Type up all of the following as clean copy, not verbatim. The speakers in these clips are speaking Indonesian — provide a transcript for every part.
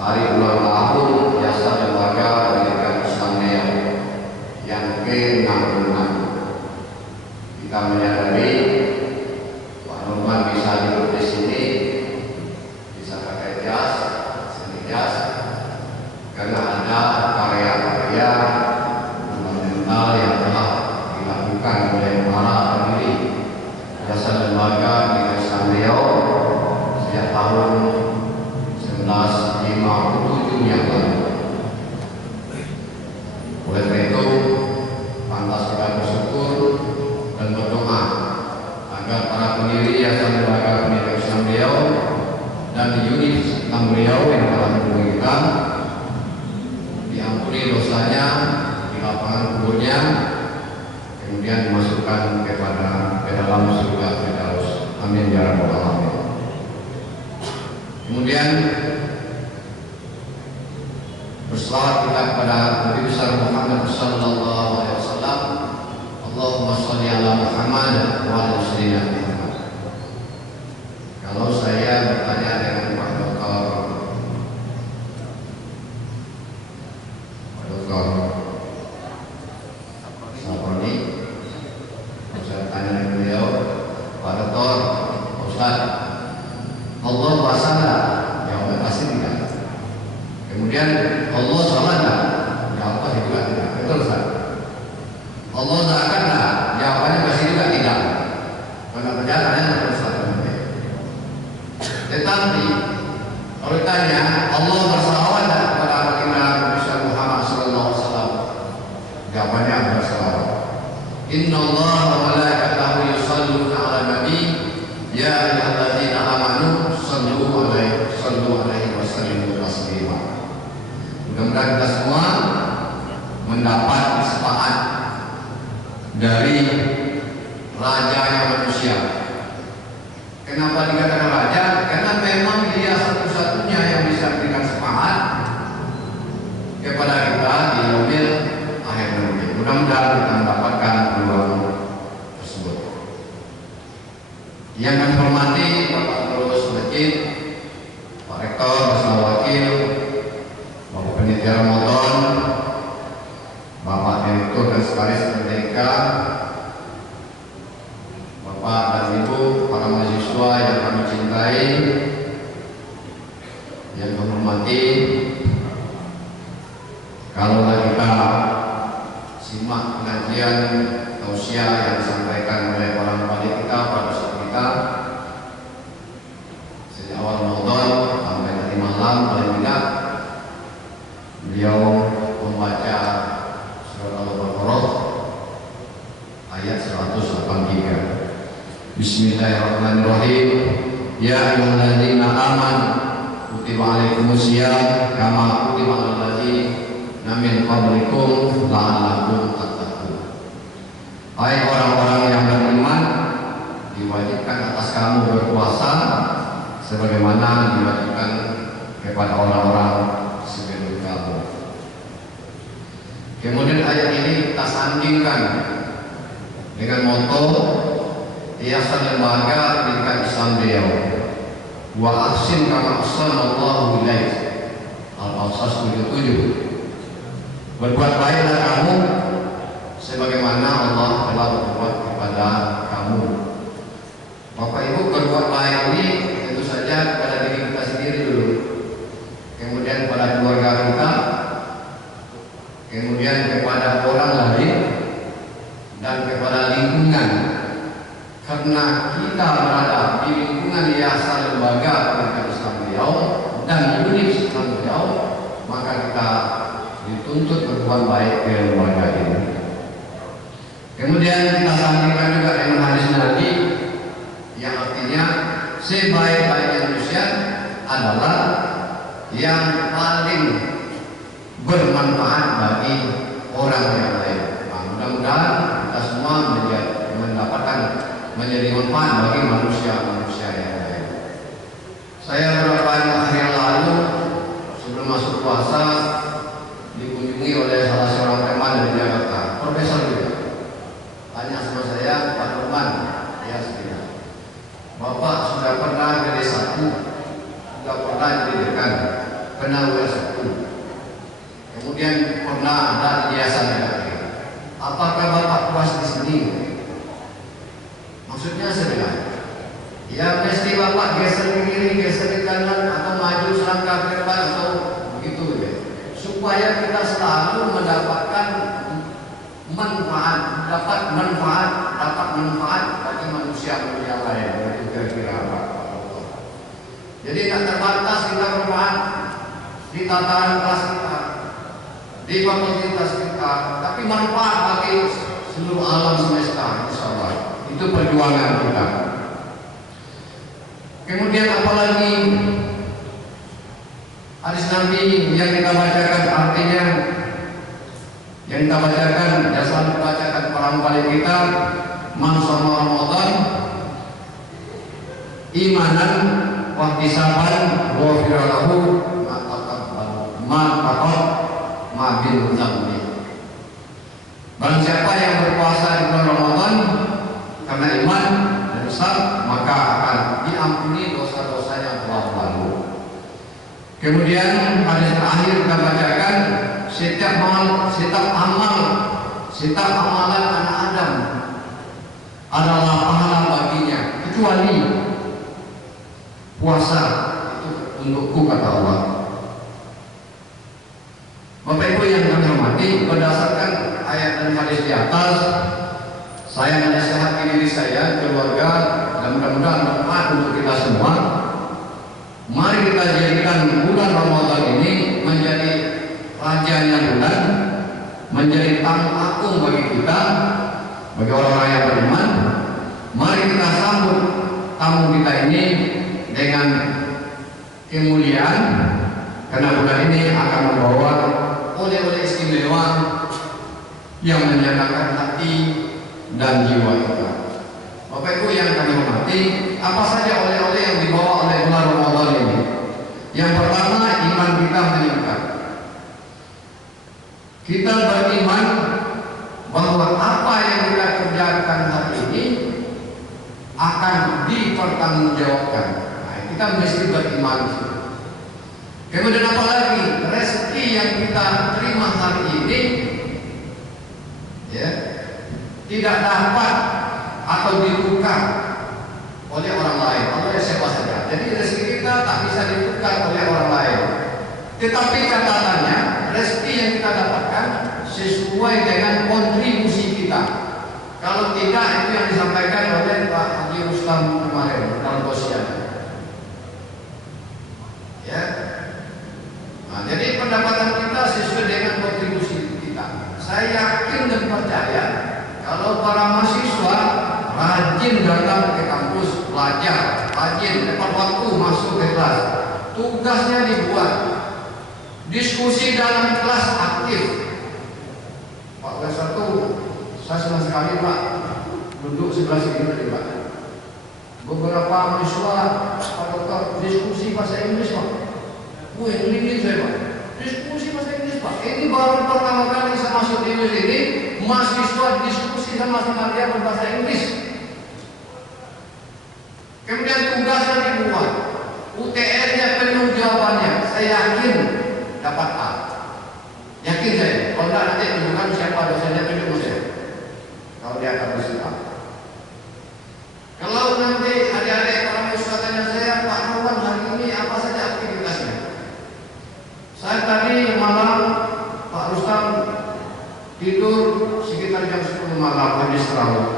hari ulang tahun Yayasan Lembaga Pendidikan Islam Riau yang ke-66. Kita menyadari Pak Nurman bisa duduk di sini, bisa pakai jas, seni jas, karena ada karya-karya fundamental yang telah dilakukan oleh para pendiri Yayasan Lembaga Pendidikan Islam Riau sejak tahun 1957 yang lalu. Oleh karena itu, pantas kita bersyukur dan berdoa agar para pendiri Yayasan Lembaga Pendidikan Islam Riau dan di unit Islam Riau yang telah mendukung kita diampuni dosanya, di lapangan kuburnya, kemudian dimasukkan ke dalam surga Firdaus. Amin ya rabbal alamin. Kemudian berselawat kita kepada Nabi besar Muhammad sallallahu alaihi wasallam. Allahumma shalli ala Muhammad wa ala sayyidina Muhammad. Kalau saya bertanya dengan Pak Dokter Saproni, saya tanya dengan beliau, Pak Dokter, Pak Ustaz, Allah kuasa enggak? Jawabnya pasti tidak. Kemudian Allah sholat enggak? Jawabnya juga tidak. Betul Ustaz? Allah zakat enggak? Jawabannya pasti juga tidak. Karena perjalanannya terus satu. Tetapi kalau ditanya Allah bersalawat enggak kepada baginda Nabi Muhammad sallallahu alaihi wasallam? Jawabannya bersalawat. Innallaha wa malaikatahu yusholluna 'alan nabi ya ayyuhalladzina amanu shallu 'alaihi wa sallimu taslima. Mudah-mudahan kita semua mendapat syafaat dari rajanya manusia. Kenapa dikatakan raja? Karena memang dia satu-satunya yang bisa memberikan syafaat kepada kita di yaumil akhir nanti. Mudah-mudahan kita mendapatkan peluang tersebut. Yang kami hormati Bapak Pengurus Masjid, Pak Rektor, Bersama Wakil, Bapak Panitia Ramadan, Bapak Direktur dan Sekretaris MTK, Bapak dan Ibu para mahasiswa yang kami cintai, yang kami hormati. Kalau kita simak pengajian tausiah yang disampaikan oleh orang wali kita, para ustaz kita sejak awal Ramadan sampai tadi malam, paling tidak beliau membaca surat Al-Baqarah ayat 183. Bismillahirrahmanirrahim. Ya ayyuhalladzina amanu kutiba alaikumusiyam kama kutiba alal ladzina min qablikum la'allakum tattaqun. Hai orang-orang yang beriman, diwajibkan atas kamu berpuasa sebagaimana diwajibkan kepada orang-orang sebelum kamu. Kemudian ayat ini kita sandingkan dengan moto Yayasan Lembaga Pendidikan Islam Riau, wa ahsin kama ahsanallahu ilaik, Al-Qasas 77. Berbuat baiklah kamu sebagaimana Allah telah berbuat kepada kamu. Bapak Ibu, berbuat baik ini tentu saja kepada diri kita sendiri dulu, kemudian kepada keluarga kita, kemudian kepada orang lain, dan kepada lingkungan. Karena kita berada di lingkungan Yayasan Lembaga Pendidikan Islam Riau dan unit Islam Riau, maka kita dituntut berbuat baik ke lembaga ini. Kemudian kita sambungkan juga dengan hadis Nabi yang artinya sebaik-baiknya manusia adalah yang paling bermanfaat bagi orang yang lain. Nah, mudah-mudahan kita semua mendapatkan menjadi manfaat bagi manusia-manusia yang lain. Saya beberapa hari yang lalu sebelum masuk puasa dikunjungi oleh salah seorang teman dari Jakarta, profesor juga. Tanya sama saya, Pak Nurman, ya sekitar, Bapak sudah pernah jadi satu, sudah pernah jadi dekan, kena WR1. Kemudian pernah ada hiasan lagi. Apakah Bapak puas di sini? Maksudnya saudara, ya mesti Bapak geser ke kiri, geser ke kanan, atau maju selangkah ke depan atau begitu ya, supaya kita selalu mendapatkan manfaat, dapat manfaat bagi manusia lain. Itu kira-kira apa? Jadi tidak terbatas kita bermanfaat di tataran kelas kita, di fakultas kita, tapi manfaat bagi seluruh alam semesta, insyaallah. Itu perjuangan kita. Kemudian apalagi hadis Nabi yang kita bacakan, artinya yang kita bacakan, yang selalu bacakan orang paling kita, man shoma Ramadan imanan wa ihtisaban ghufira lahu ma taqaddama ma bil dzambi. Barang siapa yang berpuasa di bulan Ramadan karena iman dan hisab, maka akan diampuni dosa-dosa yang telah lalu. Kemudian hadis terakhir kita bacakan, setiap amalan anak Adam adalah pahala baginya kecuali puasa, itu untukku, kata Allah. Bapak Ibu yang kami hormati, berdasarkan ayat dan hadis di atas, saya menasihati diri saya, keluarga, dan mudah-mudahan bermanfaat untuk kita semua. Mari kita jadikan bulan Ramadan ini menjadi rajanya bulan, menjadi tamu agung bagi kita, bagi orang-orang yang beriman. Mari kita sambut tamu kita ini dengan kemuliaan, karena bulan ini akan membawa oleh-oleh istimewa yang menyenangkan hati dan jiwa kita. Bapak Ibu yang kami hormati, apa saja oleh-oleh yang dibawa oleh bulan Ramadan ini? Yang pertama, iman kita meningkat. Kita beriman bahwa apa yang kita kerjakan hari ini akan dipertanggungjawabkan. Nah, kita mesti beriman. Kemudian apa lagi? Rezeki yang kita terima hari ini, ya, tidak dapat atau ditukar oleh orang lain, oleh siapa saja. Jadi rezeki kita tak bisa ditukar oleh orang lain. Tetapi catatannya, rezeki yang kita dapatkan sesuai dengan kontribusi kita. Kalau tidak, itu yang disampaikan oleh Pak Haji Rustam kemarin dalam wasiatnya. Ya. Nah, jadi pendapatan kita sesuai dengan kontribusi kita. Saya yakin dan percaya kalau para mahasiswa rajin datang ke kampus belajar, rajin tepat waktu masuk ke kelas, tugasnya dibuat, diskusi dalam kelas aktif. Pak W1, saya senang sekali Pak duduk sebelah sini tadi Pak. Beberapa mahasiswa Pak Dokter diskusi bahasa Inggris Pak. Wih, ini saya Pak, diskusi bahasa Inggris Pak. Ini baru pertama kali saya masuk di ini, mahasiswa diskusi sama dia berbahasa Inggris. Kemudian tugasnya dibuat, UTR-nya penuh jawabannya. Saya yakin dapat A. Yakin saya. Kalau tidak nanti tunjukkan siapa dosennya, tunjuk saya. Kalau dia akan bisa A. Kalau nanti adik-adik orang mahasiswa tanya saya, Pak Novan hari ini apa saja aktivitasnya? Saya tadi malam Pak Rustam tidur sekitar jam 10 malam habis terawih.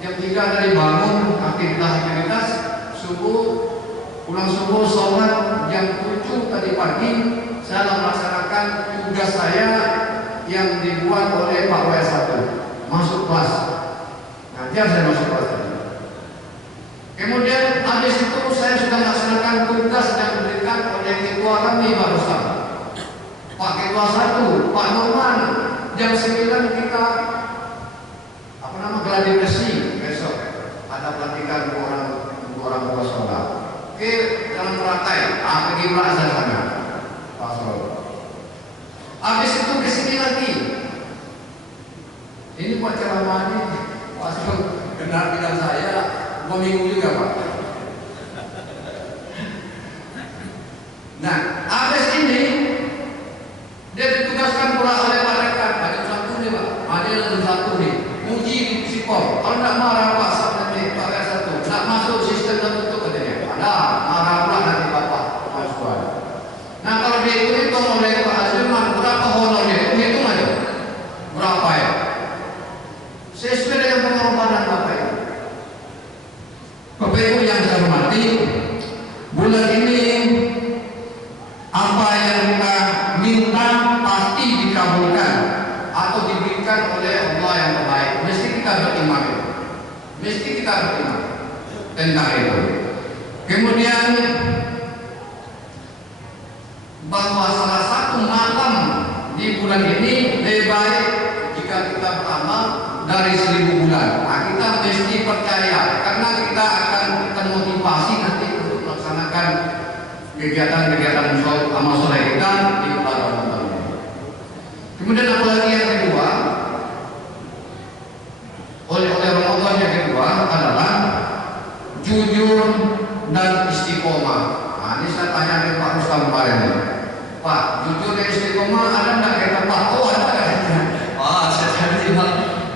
Jam 3 tadi bangun aktivitas subuh, pulang subuh sholat. Jam 7 tadi pagi saya melaksanakan tugas saya yang dibuat oleh Pak W1, masuk kelas. Ngajar saya masuk kelas tadi. Kemudian habis itu saya sudah melaksanakan tugas yang diberikan oleh ketua kami Pak Rustam, Pak Ketua 1, Pak Norman. Jam 9 kita gladiasi. Besok ada pelatihan orang tua sekolah. Oke, dalam praktek, pergi belajar sana, Pak Solo. Habis itu kesini lagi. Ini buat ceramah ini, Pak Solo benar bilang saya 2 minggu juga Pak. Nah, habis ini berapa honornya? Hitung aja. Berapa ya? Sesuai dengan pengorbanan Bapak Ibu. Bapak Ibu yang saya hormati, bulan ini apa yang kita minta pasti dikabulkan atau diberikan oleh Allah yang terbaik. Mesti kita beriman. Mesti kita beriman tentang itu. Kemudian bahwa salah satu malam di bulan ini lebih baik jika kita beramal dari 1000 bulan. Nah, kita mesti percaya karena kita akan termotivasi nanti untuk melaksanakan kegiatan-kegiatan amal soleh kita di bulan Ramadan. Kemudian apalagi yang kedua, oleh Ramadan yang kedua adalah jujur dan istiqomah. Nah, ini saya tanya ke Pak Rustam kemarin nih. Pak, jujur dan istiqomah ada enggak kata Pak? Oh, ada katanya. Wah, saya cari.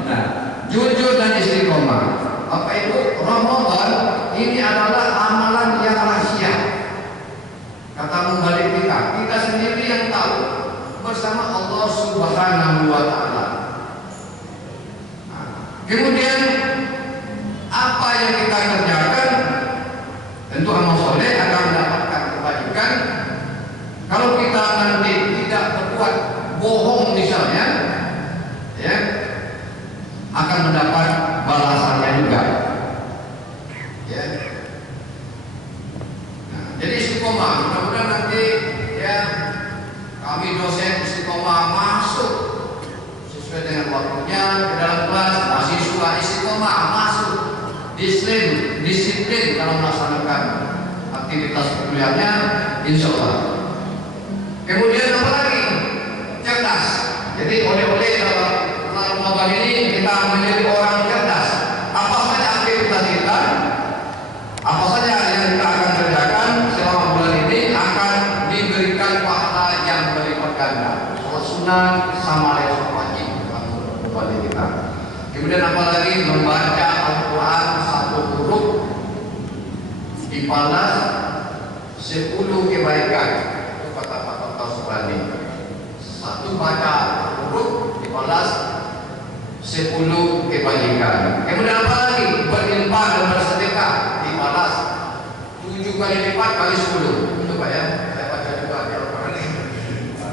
Nah, jujur dan istiqomah. Apa itu? Ramadan ini adalah amalan yang rahasia. Kata membalik kita sendiri yang tahu bersama Allah Subhanahu wa Ta'ala. Nah, kemudian apa yang kita kerjakan tentu amal soleh akan mendapatkan kebajikan. Kalau kita nanti tidak berbuat bohong misalnya, ya, akan mendapat balasannya juga. Ya. Nah, jadi istiqomah, mudah-mudahan nanti ya kami dosen istiqomah masuk sesuai dengan waktunya ke dalam kelas, mahasiswa istiqomah masuk disiplin dalam melaksanakan aktivitas kuliahnya, insya Allah. Kemudian apa lagi? Cerdas. Jadi oleh-oleh dalam Ramadan ini kita menjadi orang cerdas. Apa saja aktivitas kita, apa saja yang kita akan kerjakan selama bulan ini akan diberikan pahala yang berlipat ganda. Sholat sunnah sama sholat wajib buat kita. Kemudian apalagi membaca Al-Quran 1 huruf dibalas 10 kebaikan. Itu kata Pak Dr. Subrani. 1 baca huruf dibalas 10 kebaikan. Kemudian apa lagi? Berinfak dan bersedekah dibalas 7 kali lipat kali 10. Itu Pak ya. Saya baca juga di Al-Quran.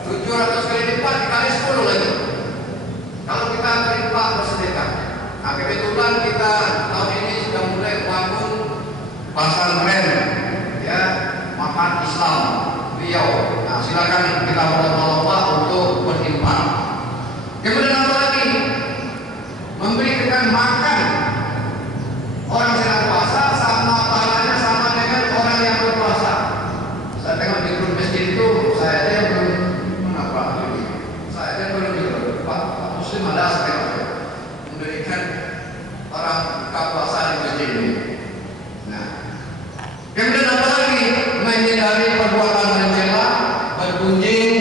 700 kali lipat dikali 10 lagi. Kalau kita berinfak bersedekah. Nah, kebetulan kita tahun ini sudah mulai membangun pesantren ya, makan Islam Riau. Nah, silakan kita berlomba-lomba untuk berinfak. Kemudian apa lagi? Memberikan makan orang sedang puasa sama pahalanya sama dengan orang yang berpuasa. Saya tengok di grup masjid itu, saya aja yang belum menapa. Saya aja belum ikut. Pak Muslim ada saya memberikan orang buka puasa di masjid ini. Nah, kemudian apa lagi? Menghindari perbuatan mencela, bergunjing,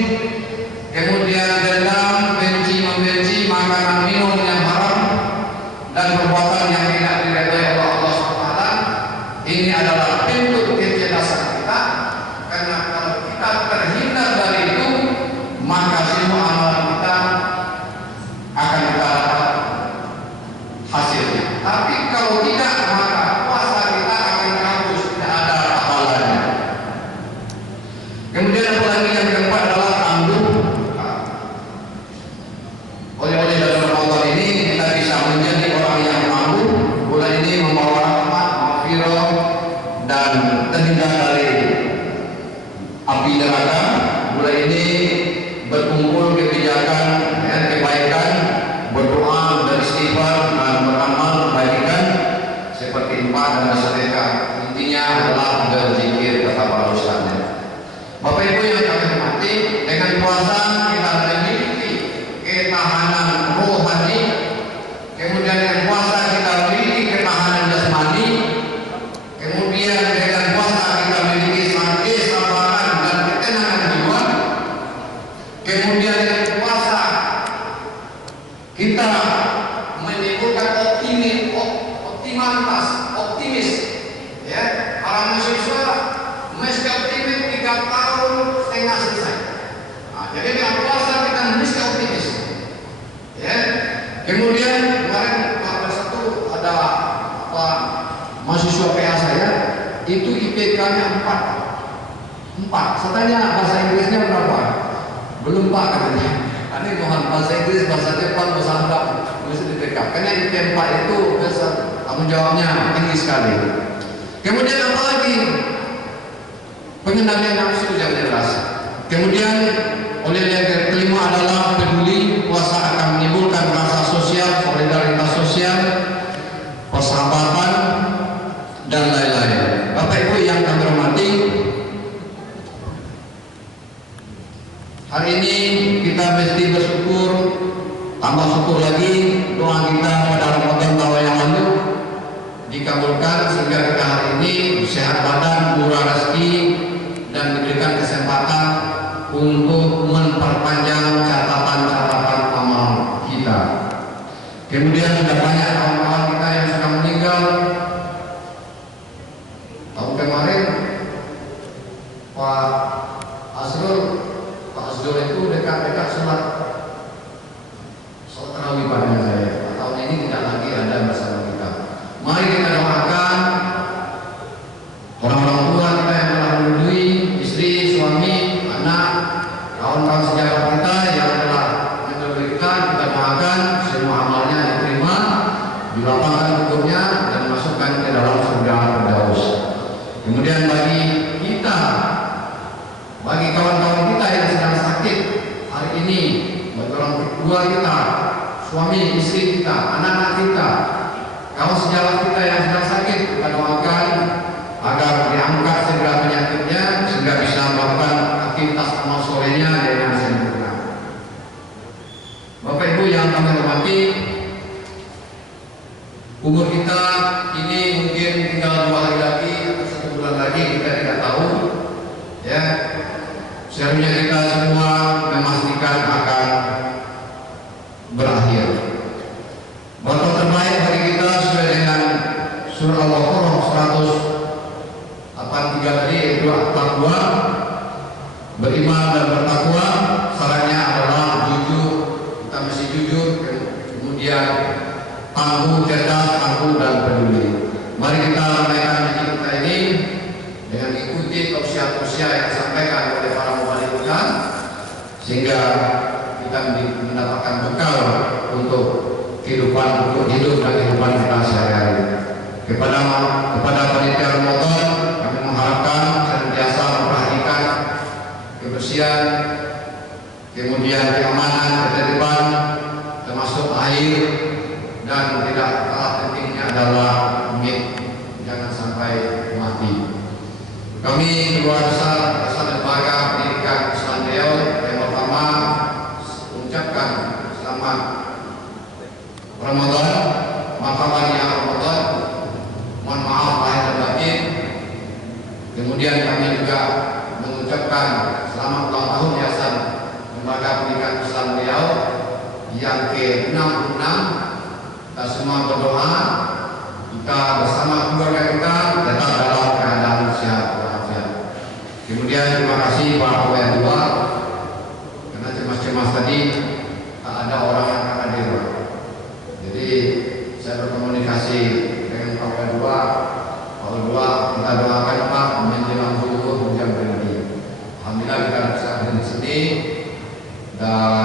mahasiswa PA saya itu IPK-nya 4. Saya tanya bahasa Inggrisnya berapa? Belum Pak katanya. Ini mohon bahasa Inggris, bahasa Jepang, bahasa Arab bisa IPK. Karena IP 4 itu besar, tanggung jawabnya tinggi sekali. Kemudian apa lagi? Pengendalian nafsu yang jelas. Kemudian oleh yang kelima adalah peduli. Puasa akan menimbulkan rasa sosial, solidaritas sosial, persahabatan, dan lain-lain. Bapak Ibu yang kami hormati, hari ini kita mesti bersyukur, tambah syukur lagi doa kita pada Ramadan tahun yang lalu dikabulkan sehingga kita hari ini sehat badan, murah rezeki, dan diberikan kesempatan untuk memperpanjang catatan-catatan amal kita. Kemudian sudah banyak kawan-kawan kita yang sudah meninggal. Tahun kemarin Pak Azrul itu dekat-dekat sholat tarawih pada saya. Tahun ini tidak lagi ada bersama kita. Mari kita doakan orang-orang tua kita yang telah menundui, istri, suami, anak, kawan-kawan sejawat kita yang telah mendahului kita doakan semua amalnya diterima, dilapangkan hukumnya, dan masukkan ke dalam surga Firdaus. Kemudian bagi kita, bagi kawan-kawan kita yang sedang sakit hari ini, bagi orang tua kita, suami, istri kita, anak-anak kita, kawan sejawat kita yang sedang sakit, kita doakan agar diangkat segera penyakitnya sehingga bisa melakukan aktivitas amal solehnya dengan sempurna. Bapak Ibu yang kami hormati, umur kita ini mungkin tinggal 2 hari lagi atau 1 bulan lagi, kita tidak tahu. Ya, seharusnya kita semua memastikan akan berakhir. Berdoa terbaik bagi kita sesuai dengan surah Al-Baqarah 183 tadi, yaitu takwa, beriman dan bertakwa. Syaratnya adalah jujur, kita mesti jujur, kemudian tangguh, cerdas, tangguh, dan peduli. Mari kita ramaikan masjid kita ini dengan mengikuti tausiah-tausiah yang disampaikan oleh para mubalik kita, sehingga kita mendapatkan bekal untuk kehidupan, untuk hidup dan kehidupan kita sehari-hari. Kepada panitia Ramadan, kami mengharapkan senantiasa memperhatikan kebersihan, kemudian keamanan, ketertiban, termasuk air, dan tidak kalah pentingnya adalah mic, jangan sampai mati. Kami keluarga besar lembaga pendidikan Islam Riau yang pertama mengucapkan selamat Ramadan, marhaban Ramadan, mohon maaf lahir dan batin. Kemudian kami juga mengucapkan selamat ulang tahun Yayasan Lembaga Pendidikan Islam Riau yang ke-66. Kita semua berdoa kita bersama keluarga kita tetap dalam keadaan sehat walafiat. Kemudian terima kasih Pak KW2, karena cemas-cemas tadi tak ada orang yang akan hadir. Jadi saya berkomunikasi dengan Pak KW2, kita doakan Pak menjelang zuhur hujan berhenti. Alhamdulillah kita bisa hadir di sini dan